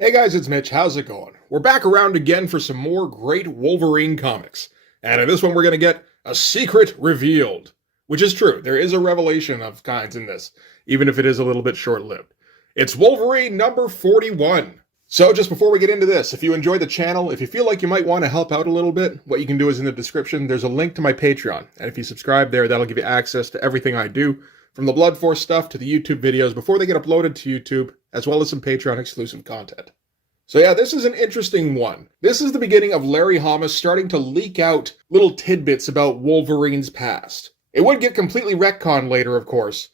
Hey guys, it's Mitch. How's it going? We're back around again for some more great Wolverine comics. And in this one, we're going to get a secret revealed. Which is true. There is a revelation of kinds in this, even if it is a little bit short-lived. It's Wolverine number 41. So just before we get into this, if you enjoyed the channel, if you feel like you might want to help out a little bit, what you can do is in the description, there's a link to my Patreon. And if you subscribe there, that'll give you access to everything I do, from the Blood Force stuff to the YouTube videos before they get uploaded to YouTube, as well as some Patreon exclusive content. So yeah, this is an interesting one. This is the beginning of Larry Hama starting to leak out little tidbits about Wolverine's past. It would get completely retconned later, of course,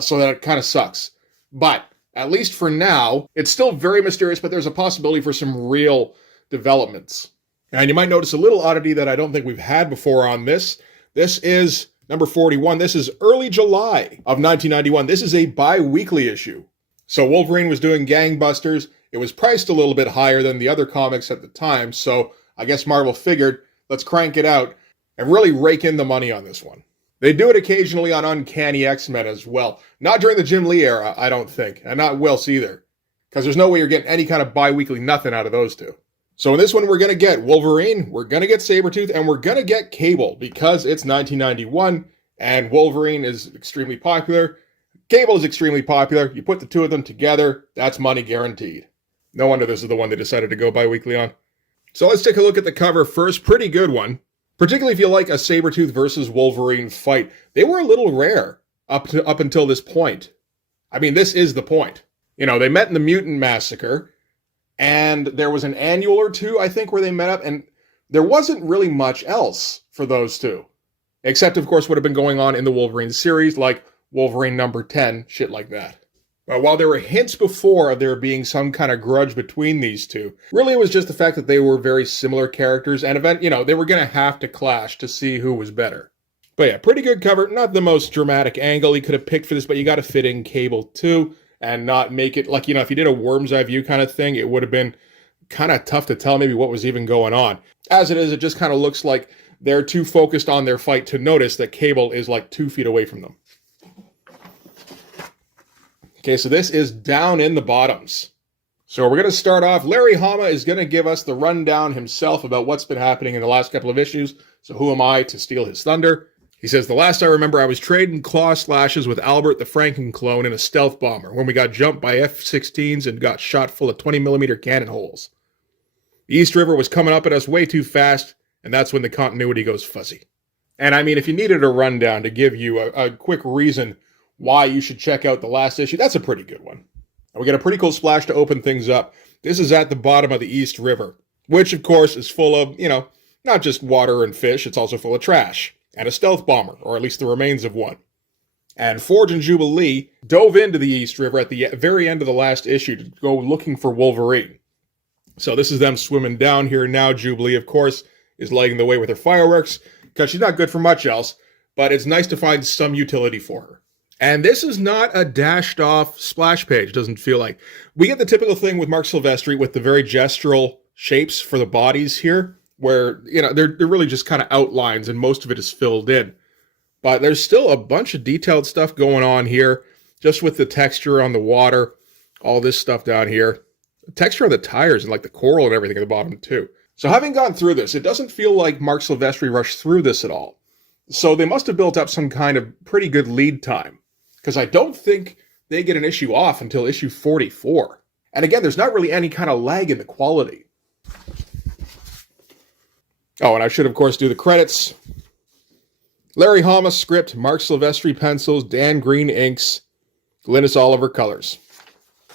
so that it kind of sucks. But, at least for now, it's still very mysterious, but there's a possibility for some real developments. And you might notice a little oddity that I don't think we've had before on this. This is number 41. This is early July of 1991. This is a bi-weekly issue. So Wolverine was doing gangbusters. It was priced a little bit higher than the other comics at the time, so I guess Marvel figured, let's crank it out and really rake in the money on this one. They do it occasionally on Uncanny X-Men as well. Not during the Jim Lee era, I don't think, and not Wills either, because there's no way you're getting any kind of bi-weekly nothing out of those two. So in this one, we're going to get Wolverine, we're going to get Sabretooth, and we're going to get Cable, because it's 1991, and Wolverine is extremely popular. Cable is extremely popular. You put the two of them together, that's money guaranteed. No wonder this is the one they decided to go bi-weekly on. So let's take a look at the cover first. Pretty good one. Particularly if you like a Sabretooth versus Wolverine fight. They were a little rare up until this point. I mean, this is the point. You know, they met in the Mutant Massacre, and there was an annual or two, I think, where they met up, and there wasn't really much else for those two. Except, of course, what had been going on in the Wolverine series, like Wolverine number 10, shit like that. But while there were hints before of there being some kind of grudge between these two, really it was just the fact that they were very similar characters, and they were going to have to clash to see who was better. But yeah, pretty good cover. Not the most dramatic angle he could have picked for this, but you got to fit in Cable too, and not make it like, if you did a worm's eye view kind of thing, it would have been kind of tough to tell maybe what was even going on. As it is, it just kind of looks like they're too focused on their fight to notice that Cable is like 2 feet away from them. Okay, so this is down in the bottoms. So we're going to start off. Larry Hama is going to give us the rundown himself about what's been happening in the last couple of issues. So who am I to steal his thunder? He says, the last I remember, I was trading claw slashes with Albert the Franken clone in a stealth bomber when we got jumped by F-16s and got shot full of 20mm cannon holes. The East River was coming up at us way too fast, and that's when the continuity goes fuzzy. And I mean, if you needed a rundown to give you a quick reason why you should check out the last issue, that's a pretty good one. And we get a pretty cool splash to open things up. This is at the bottom of the East River, which of course is full of, not just water and fish, it's also full of trash. And a stealth bomber, or at least the remains of one. And Forge and Jubilee dove into the East River at the very end of the last issue to go looking for Wolverine. So this is them swimming down here now. Jubilee, of course, is lighting the way with her fireworks, because she's not good for much else, but it's nice to find some utility for her. And this is not a dashed off splash page, doesn't feel like. We get the typical thing with Mark Silvestri with the very gestural shapes for the bodies here, where, they're really just kind of outlines and most of it is filled in. But there's still a bunch of detailed stuff going on here, just with the texture on the water, all this stuff down here. The texture on the tires and like the coral and everything at the bottom too. So having gone through this, it doesn't feel like Mark Silvestri rushed through this at all. So they must have built up some kind of pretty good lead time, because I don't think they get an issue off until issue 44. And again, there's not really any kind of lag in the quality. Oh, and I should, of course, do the credits. Larry Hama script, Mark Silvestri pencils, Dan Green inks, Linus Oliver colors.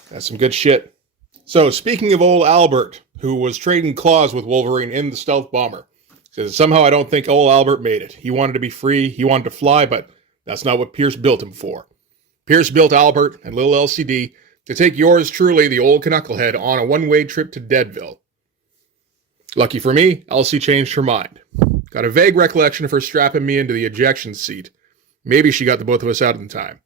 That's some good shit. So, speaking of old Albert, who was trading claws with Wolverine in the stealth bomber, says, somehow I don't think old Albert made it. He wanted to be free, he wanted to fly, but that's not what Pierce built him for. Pierce built Albert and Lil LCD to take yours truly, the old knucklehead, on a one-way trip to Deadville. Lucky for me, Elsie changed her mind. Got a vague recollection of her strapping me into the ejection seat. Maybe she got the both of us out in time.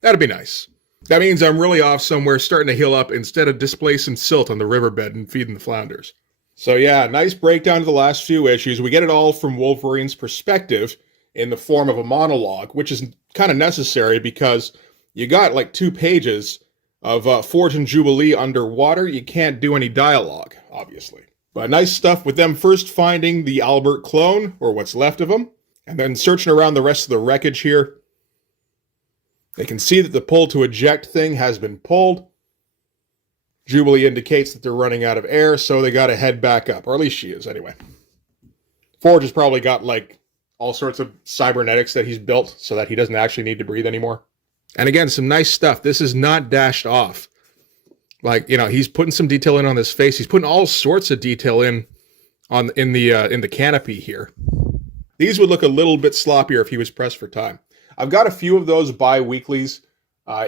That'd be nice. That means I'm really off somewhere starting to heal up instead of displacing silt on the riverbed and feeding the flounders. So yeah, nice breakdown of the last few issues. We get it all from Wolverine's perspective in the form of a monologue, which is kind of necessary because you got like 2 pages of Forge and Jubilee underwater, you can't do any dialogue, obviously. But nice stuff with them first finding the Albert clone, or what's left of him, and then searching around the rest of the wreckage here. They can see that the pull to eject thing has been pulled. Jubilee indicates that they're running out of air, so they gotta head back up, or at least she is, anyway. Forge has probably got, like, all sorts of cybernetics that he's built so that he doesn't actually need to breathe anymore. And again, some nice stuff. This is not dashed off. Like, you know, he's putting some detail in on his face. He's putting all sorts of detail in the canopy here. These would look a little bit sloppier if he was pressed for time. I've got a few of those bi-weeklies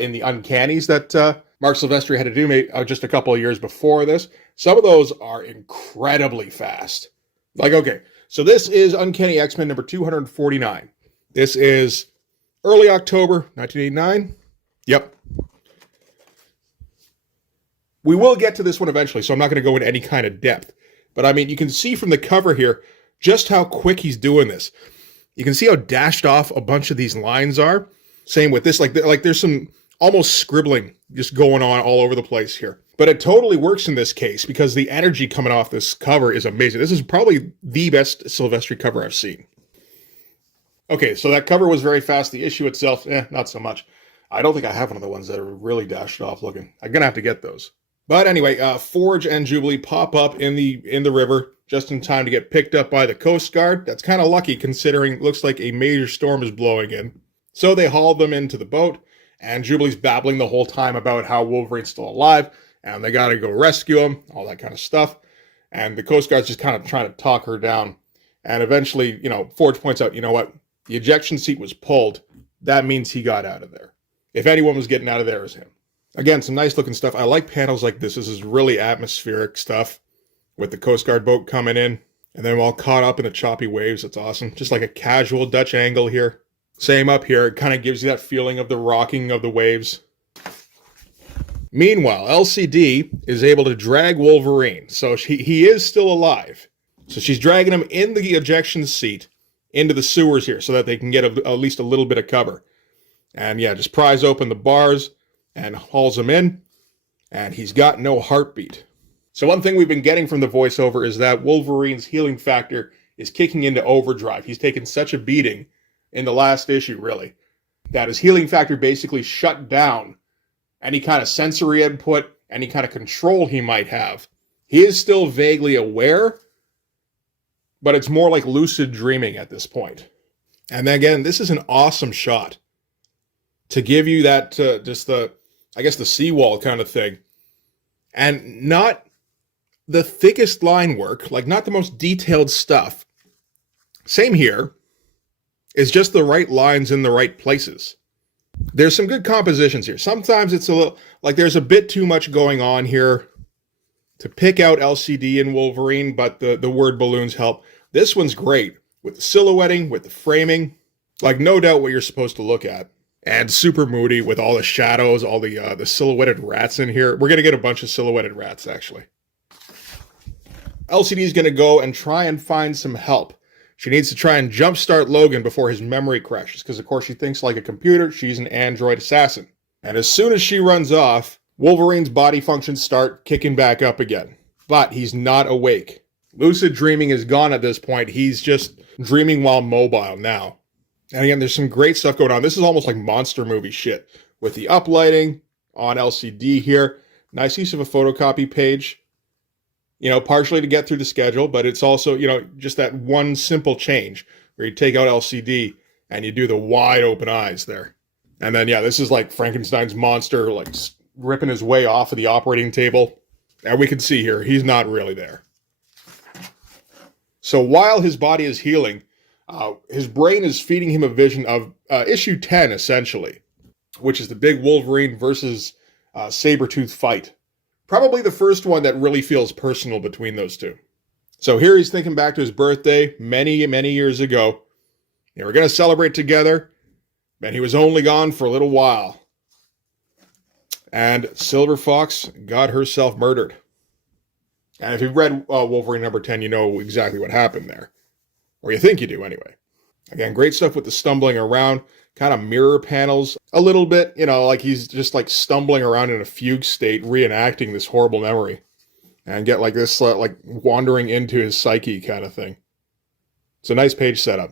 in the Uncannies that Mark Silvestri had to do just a couple of years before this. Some of those are incredibly fast. Like, okay, so this is Uncanny X-Men number 249. This is early October 1989. Yep. We will get to this one eventually, so I'm not going to go into any kind of depth. But I mean, you can see from the cover here just how quick he's doing this. You can see how dashed off a bunch of these lines are. Same with this, like there's some almost scribbling just going on all over the place here. But it totally works in this case because the energy coming off this cover is amazing. This is probably the best Silvestri cover I've seen. Okay, so that cover was very fast. The issue itself, not so much. I don't think I have one of the ones that are really dashed off looking. I'm going to have to get those. But anyway, Forge and Jubilee pop up in the river just in time to get picked up by the Coast Guard. That's kind of lucky considering it looks like a major storm is blowing in. So they haul them into the boat, and Jubilee's babbling the whole time about how Wolverine's still alive, and they got to go rescue him, all that kind of stuff. And the Coast Guard's just kind of trying to talk her down. And eventually, you know, Forge points out, you know what? The ejection seat was pulled. That means he got out of there. If anyone was getting out of there, it was him. Again, some nice looking stuff. I like panels like this. This is really atmospheric stuff with the Coast Guard boat coming in and then all caught up in the choppy waves. It's awesome. Just like a casual Dutch angle here. Same up here. It kind of gives you that feeling of the rocking of the waves. Meanwhile, LCD is able to drag Wolverine. So he is still alive. So she's dragging him in the ejection seat into the sewers here so that they can get at least a little bit of cover. And yeah, just pries open the bars and hauls him in, and he's got no heartbeat. So one thing we've been getting from the voiceover is that Wolverine's healing factor is kicking into overdrive. He's taken such a beating in the last issue, really, that his healing factor basically shut down any kind of sensory input, any kind of control he might have. He is still vaguely aware, but it's more like lucid dreaming at this point. And then again, this is an awesome shot to give you that, the seawall kind of thing. And not the thickest line work, like not the most detailed stuff. Same here. It's just the right lines in the right places. There's some good compositions here. Sometimes it's a little, like there's a bit too much going on here to pick out LCD and Wolverine, but the word balloons help. This one's great with the silhouetting, with the framing, like no doubt what you're supposed to look at. And super moody with all the shadows, all the silhouetted rats in here. We're going to get a bunch of silhouetted rats, actually. LCD is going to go and try and find some help. She needs to try and jumpstart Logan before his memory crashes, because of course she thinks like a computer. She's an android assassin. And as soon as she runs off, Wolverine's body functions start kicking back up again. But he's not awake. Lucid dreaming is gone at this point. He's just dreaming while mobile now. And again, there's some great stuff going on. This is almost like monster movie shit. With the uplighting on LCD here. Nice use of a photocopy page. You know, partially to get through the schedule, but it's also, you know, just that one simple change where you take out LCD and you do the wide open eyes there. And then, yeah, this is like Frankenstein's monster, like ripping his way off of the operating table. And we can see here, he's not really there. So while his body is healing, his brain is feeding him a vision of issue 10, essentially, which is the big Wolverine versus Sabretooth fight. Probably the first one that really feels personal between those two. So here he's thinking back to his birthday many, many years ago. They were going to celebrate together, and he was only gone for a little while. And Silver Fox got herself murdered. And if you've read Wolverine number 10, you know exactly what happened there. Or you think you do, anyway. Again, great stuff with the stumbling around, kind of mirror panels a little bit, like he's just like stumbling around in a fugue state, reenacting this horrible memory, and get like this, like wandering into his psyche kind of thing. It's a nice page setup.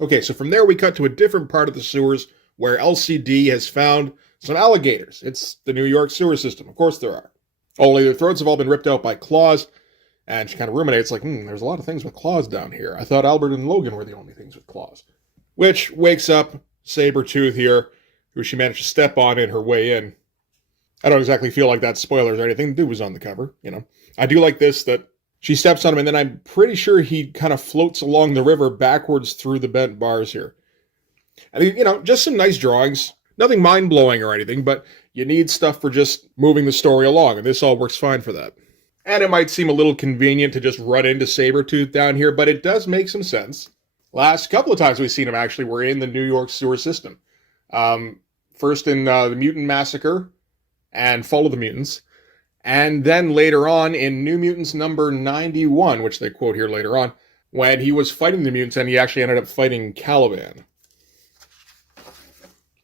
Okay, so from there we cut to a different part of the sewers where LCD has found some alligators. It's the New York sewer system. Of course there are. Only their throats have all been ripped out by claws, and she kind of ruminates like, there's a lot of things with claws down here. I thought Albert and Logan were the only things with claws. Which wakes up Sabretooth here, who she managed to step on in her way in. I don't exactly feel like that's spoilers or anything. The dude was on the cover, I do like this, that she steps on him, and then I'm pretty sure he kind of floats along the river backwards through the bent bars here. I mean, just some nice drawings. Nothing mind-blowing or anything, but you need stuff for just moving the story along, and this all works fine for that. And it might seem a little convenient to just run into Sabretooth down here, but it does make some sense. Last couple of times we've seen him, actually, were in the New York sewer system. First in the Mutant Massacre and Fall of the Mutants, and then later on in New Mutants number 91, which they quote here later on, when he was fighting the mutants and he actually ended up fighting Caliban.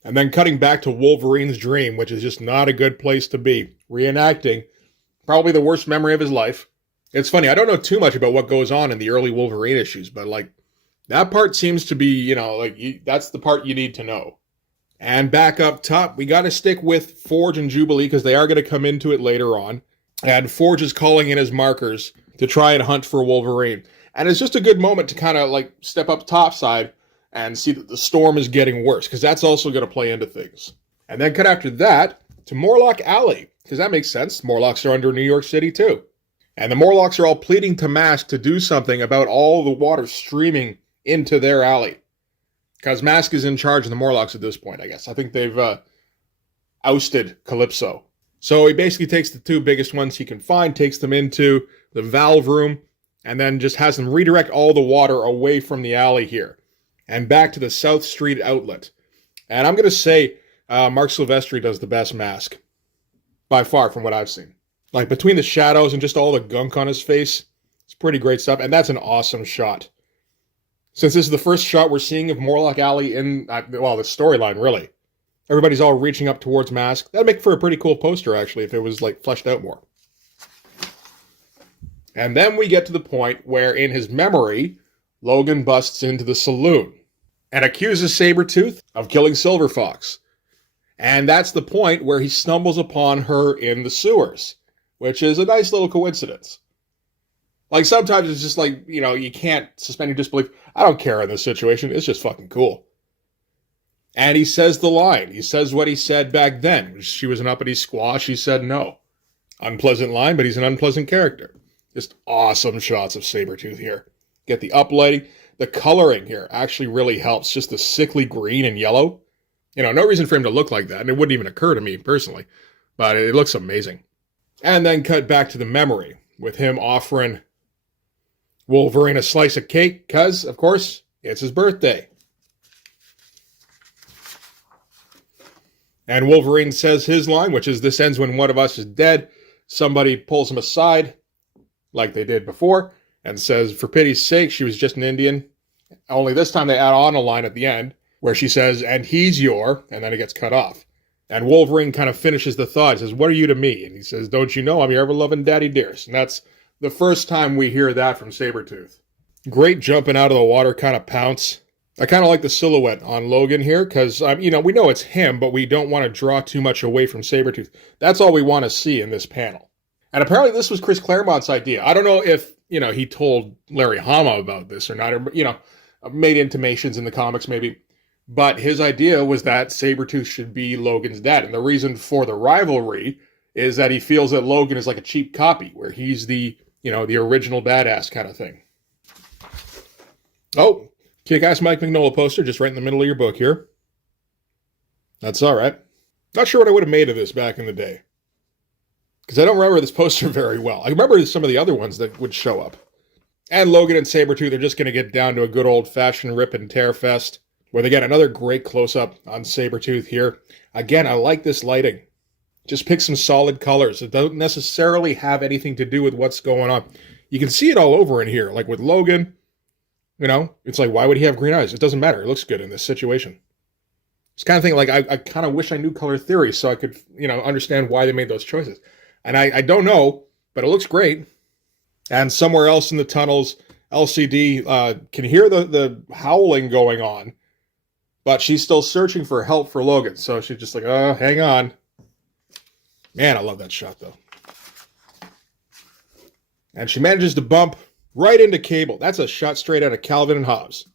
And then cutting back to Wolverine's dream, which is just not a good place to be. Reenacting probably the worst memory of his life. It's funny, I don't know too much about what goes on in the early Wolverine issues, but that part seems to be, that's the part you need to know. And back up top, we got to stick with Forge and Jubilee because they are going to come into it later on. And Forge is calling in his markers to try and hunt for Wolverine. And it's just a good moment to kind of step up topside and see that the storm is getting worse, because that's also going to play into things. And then cut after that to Morlock Alley, because that makes sense. Morlocks are under New York City too. And the Morlocks are all pleading to Mask to do something about all the water streaming into their alley. Because Mask is in charge of the Morlocks at this point, I guess. I think they've ousted Calypso. So he basically takes the two biggest ones he can find, takes them into the valve room, and then just has them redirect all the water away from the alley here and back to the South Street outlet. And I'm going to say Mark Silvestri does the best Mask, by far, from what I've seen. Between the shadows and just all the gunk on his face, it's pretty great stuff, and that's an awesome shot. Since this is the first shot we're seeing of Morlock Alley in, the storyline, really. Everybody's all reaching up towards Mask. That'd make for a pretty cool poster, actually, if it was, fleshed out more. And then we get to the point where, in his memory, Logan busts into the saloon and accuses Sabretooth of killing Silver Fox. And that's the point where he stumbles upon her in the sewers, which is a nice little coincidence. Sometimes it's just you can't suspend your disbelief. I don't care in this situation. It's just fucking cool. And he says the line. He says what he said back then. She was an uppity squash. He said no. Unpleasant line, but he's an unpleasant character. Just awesome shots of Sabretooth here. Get the uplighting. The coloring here actually really helps. Just the sickly green and yellow. No reason for him to look like that. And it wouldn't even occur to me personally. But it looks amazing. And then cut back to the memory with him offering Wolverine a slice of cake, because, of course, it's his birthday. And Wolverine says his line, which is, "This ends when one of us is dead." Somebody pulls him aside, like they did before, and says, "For pity's sake, she was just an Indian." Only this time they add on a line at the end, where she says, "And he's your," and then it gets cut off. And Wolverine kind of finishes the thought. He says, "What are you to me?" And he says, "Don't you know I'm your ever-loving daddy dearest?" And that's the first time we hear that from Sabretooth. Great jumping out of the water kind of pounce. I kind of like the silhouette on Logan here because, we know it's him, but we don't want to draw too much away from Sabretooth. That's all we want to see in this panel. And apparently this was Chris Claremont's idea. I don't know if, he told Larry Hama about this or not, or, made intimations in the comics maybe. But his idea was that Sabretooth should be Logan's dad. And the reason for the rivalry is that he feels that Logan is like a cheap copy, where he's the original badass kind of thing. Oh, kick-ass Mike Mignola poster just right in the middle of your book here. That's all right. Not sure what I would have made of this back in the day, because I don't remember this poster very well. I remember some of the other ones that would show up. And Logan and Sabretooth are just going to get down to a good old-fashioned rip and tear fest, where they get another great close-up on Sabretooth here. Again, I like this lighting. Just pick some solid colors. It doesn't necessarily have anything to do with what's going on. You can see it all over in here. Like with Logan, it's why would he have green eyes? It doesn't matter. It looks good in this situation. It's kind of thing like I kind of wish I knew color theory so I could, understand why they made those choices. And I don't know, but it looks great. And somewhere else in the tunnels, LCD can hear the howling going on, but she's still searching for help for Logan. So she's just like, hang on. Man, I love that shot, though. And she manages to bump right into Cable. That's a shot straight out of Calvin and Hobbes,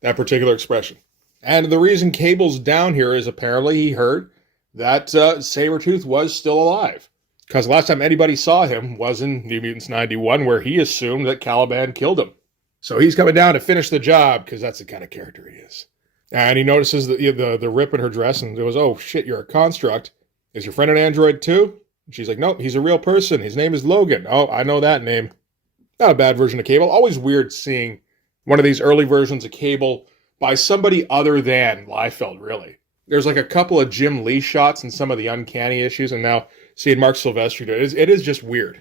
that particular expression. And the reason Cable's down here is apparently he heard that Sabretooth was still alive. Because last time anybody saw him was in New Mutants 91, where he assumed that Caliban killed him. So he's coming down to finish the job, because that's the kind of character he is. And he notices the rip in her dress and goes, oh shit, you're a construct. Is your friend an android too? And she's like, nope, he's a real person. His name is Logan. Oh, I know that name. Not a bad version of Cable. Always weird seeing one of these early versions of Cable by somebody other than Liefeld, really. There's like a couple of Jim Lee shots in some of the Uncanny issues, and now seeing Mark Silvestri do it, it is just weird.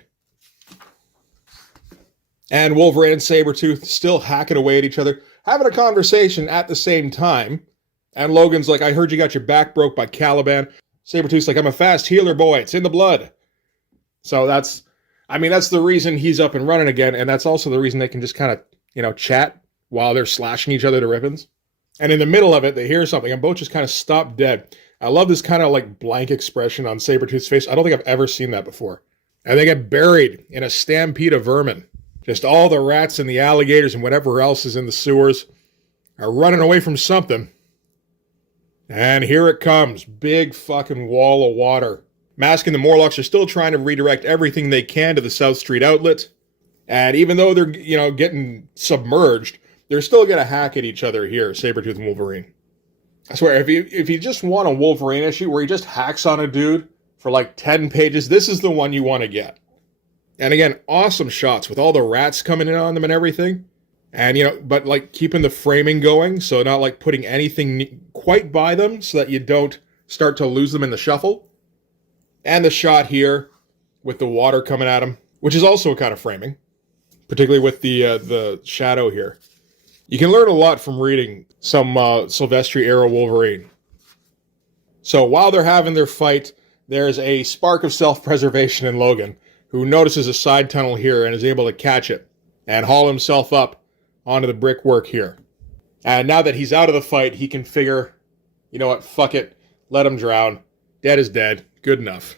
And Wolverine and Sabretooth still hacking away at each other, having a conversation at the same time. And Logan's like, I heard you got your back broke by Caliban. Sabretooth's like, I'm a fast healer, boy. It's in the blood. So that's the reason he's up and running again, and that's also the reason they can just kind of, chat while they're slashing each other to ribbons. And in the middle of it, they hear something, and both just kind of stop dead. I love this kind of like blank expression on Sabretooth's face. I don't think I've ever seen that before. And they get buried in a stampede of vermin. Just all the rats and the alligators and whatever else is in the sewers are running away from something. And here it comes. Big fucking wall of water. Mask and the Morlocks are still trying to redirect everything they can to the South Street outlet. And even though they're, getting submerged, they're still going to hack at each other here, Sabretooth and Wolverine. I swear, if you just want a Wolverine issue where he just hacks on a dude for like 10 pages, this is the one you want to get. And again, awesome shots with all the rats coming in on them and everything. And, but like keeping the framing going, so not like putting anything quite by them so that you don't start to lose them in the shuffle. And the shot here with the water coming at him, which is also a kind of framing, particularly with the shadow here. You can learn a lot from reading some Silvestri-era Wolverine. So while they're having their fight, there's a spark of self-preservation in Logan, who notices a side tunnel here and is able to catch it and haul himself up onto the brickwork here. And now that he's out of the fight, he can figure, you know what, fuck it, let him drown. Dead is dead. Good enough.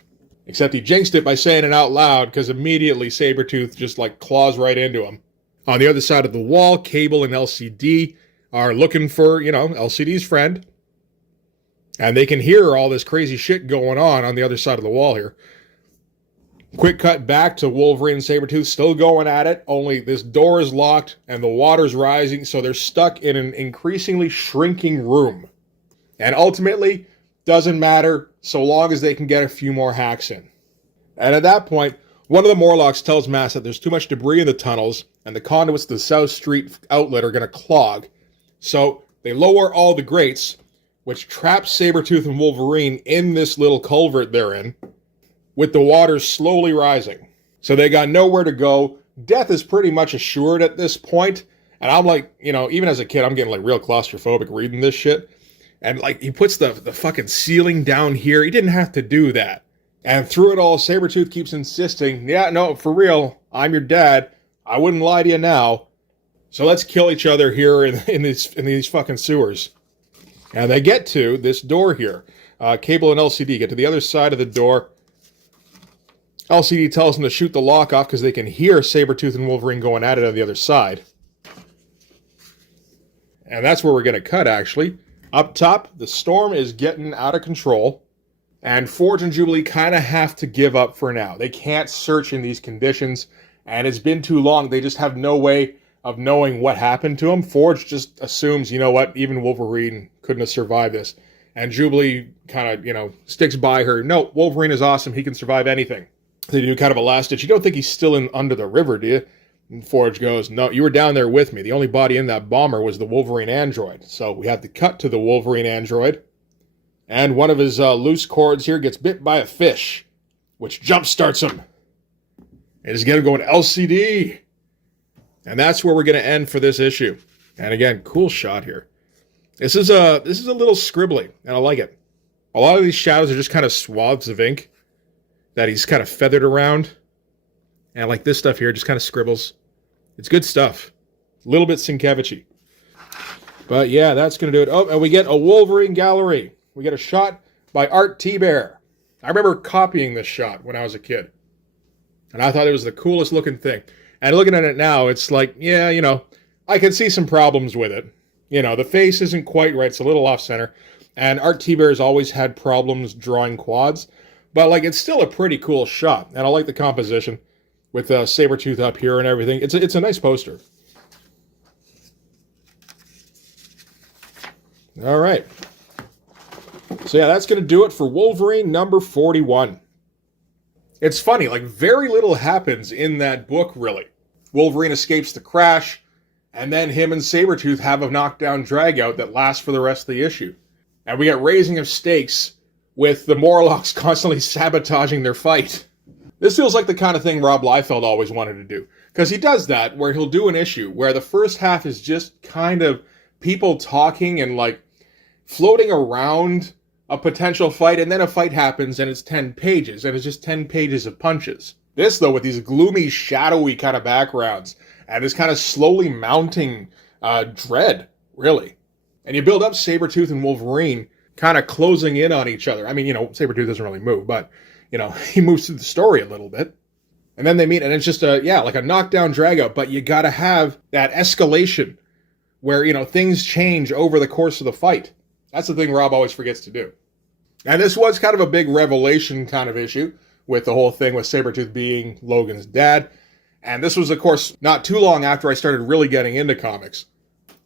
Except he jinxed it by saying it out loud, because immediately Sabretooth just like claws right into him. On the other side of the wall, Cable and LCD are looking for, LCD's friend. And they can hear all this crazy shit going on the other side of the wall here. Quick cut back to Wolverine and Sabretooth still going at it, only this door is locked and the water's rising, so they're stuck in an increasingly shrinking room. And ultimately, doesn't matter so long as they can get a few more hacks in. And at that point, one of the Morlocks tells Mass that there's too much debris in the tunnels and the conduits to the South Street outlet are going to clog. So they lower all the grates, which traps Sabretooth and Wolverine in this little culvert they're in, with the water slowly rising. So they got nowhere to go. Death is pretty much assured at this point. And I'm like, even as a kid, I'm getting like real claustrophobic reading this shit. And like, he puts the fucking ceiling down here. He didn't have to do that. And through it all, Sabretooth keeps insisting, yeah, no, for real, I'm your dad. I wouldn't lie to you now. So let's kill each other here in these fucking sewers. And they get to this door here. Cable and LCD get to the other side of the door. LCD tells them to shoot the lock off because they can hear Sabretooth and Wolverine going at it on the other side. And that's where we're going to cut, actually. Up top, the storm is getting out of control. And Forge and Jubilee kind of have to give up for now. They can't search in these conditions. And it's been too long. They just have no way of knowing what happened to them. Forge just assumes, you know what, even Wolverine couldn't have survived this. And Jubilee kind of, sticks by her. No, Wolverine is awesome. He can survive anything. They do kind of a last ditch. You don't think he's still under the river, do you? And Forge goes, no, you were down there with me. The only body in that bomber was the Wolverine android. So we have to cut to the Wolverine android. And one of his loose cords here gets bit by a fish, which jumpstarts him. And is going to go to LCD. And that's where we're going to end for this issue. And again, cool shot here. This is a little scribbly, and I like it. A lot of these shadows are just kind of swabs of ink that he's kind of feathered around. And like this stuff here, just kind of scribbles. It's good stuff. A little bit Sienkiewicz-y. But yeah, that's going to do it. Oh, and we get a Wolverine gallery. We get a shot by Art T-Bear. I remember copying this shot when I was a kid. And I thought it was the coolest looking thing. And looking at it now, it's like, yeah, you know, I can see some problems with it. You know, the face isn't quite right. It's a little off-center. And Art T-Bear has always had problems drawing quads. But, like, it's still a pretty cool shot. And I like the composition with Sabretooth up here and everything. It's a nice poster. All right. So, yeah, that's going to do it for Wolverine number 41. It's funny, like, very little happens in that book, really. Wolverine escapes the crash, and then him and Sabretooth have a knockdown drag-out that lasts for the rest of the issue. And we get raising of stakes with the Morlocks constantly sabotaging their fight. This feels like the kind of thing Rob Liefeld always wanted to do. Because he does that, where he'll do an issue where the first half is just kind of people talking and, like, floating around a potential fight, and then a fight happens, and it's 10 pages, and it's just 10 pages of punches. This, though, with these gloomy, shadowy kind of backgrounds, and this kind of slowly mounting dread, really. And you build up Sabretooth and Wolverine kind of closing in on each other. I mean, you know, Sabretooth doesn't really move, but, you know, he moves through the story a little bit. And then they meet, and it's just like a knockdown drag-out, but you gotta have that escalation where, you know, things change over the course of the fight. That's the thing Rob always forgets to do. And this was kind of a big revelation kind of issue, with the whole thing with Sabretooth being Logan's dad. And this was, of course, not too long after I started really getting into comics.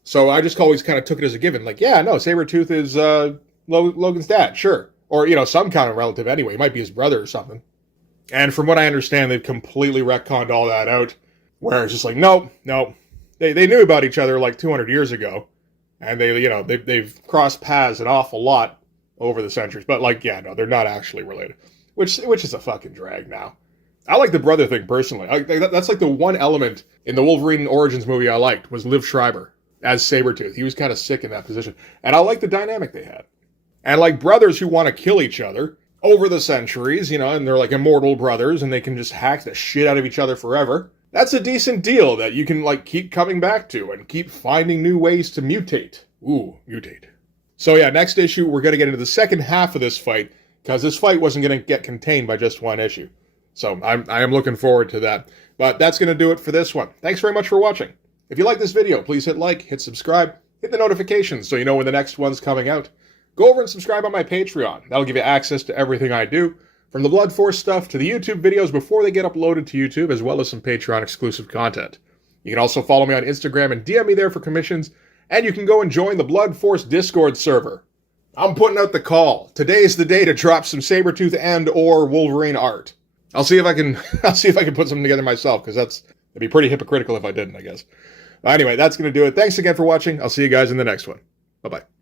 So I just always kind of took it as a given. Like, yeah, no, Sabretooth is Logan's dad, sure. Or, you know, some kind of relative anyway. It might be his brother or something. And from what I understand, they've completely retconned all that out. Where it's just like, no. They knew about each other like 200 years ago. And they've crossed paths an awful lot over the centuries. But, like, yeah, no, they're not actually related. Which is a fucking drag now. I like the brother thing, personally. That's like the one element in the Wolverine Origins movie I liked, was Liv Schreiber as Sabretooth. He was kind of sick in that position. And I like the dynamic they had. And like brothers who want to kill each other over the centuries, you know, and they're like immortal brothers, and they can just hack the shit out of each other forever. That's a decent deal that you can, like, keep coming back to and keep finding new ways to mutate. Ooh, mutate. So yeah, next issue, we're going to get into the second half of this fight, because this fight wasn't going to get contained by just one issue. So I am looking forward to that. But that's going to do it for this one. Thanks very much for watching. If you like this video, please hit like, hit subscribe, hit the notifications so you know when the next one's coming out. Go over and subscribe on my Patreon. That'll give you access to everything I do, from the Blood Force stuff to the YouTube videos before they get uploaded to YouTube, as well as some Patreon exclusive content. You can also follow me on Instagram and DM me there for commissions, and you can go and join the Blood Force Discord server. I'm putting out the call. Today's the day to drop some Sabretooth and or Wolverine art. I'll see if I can put something together myself, because that'd be pretty hypocritical if I didn't, I guess. Anyway, that's going to do it. Thanks again for watching. I'll see you guys in the next one. Bye-bye.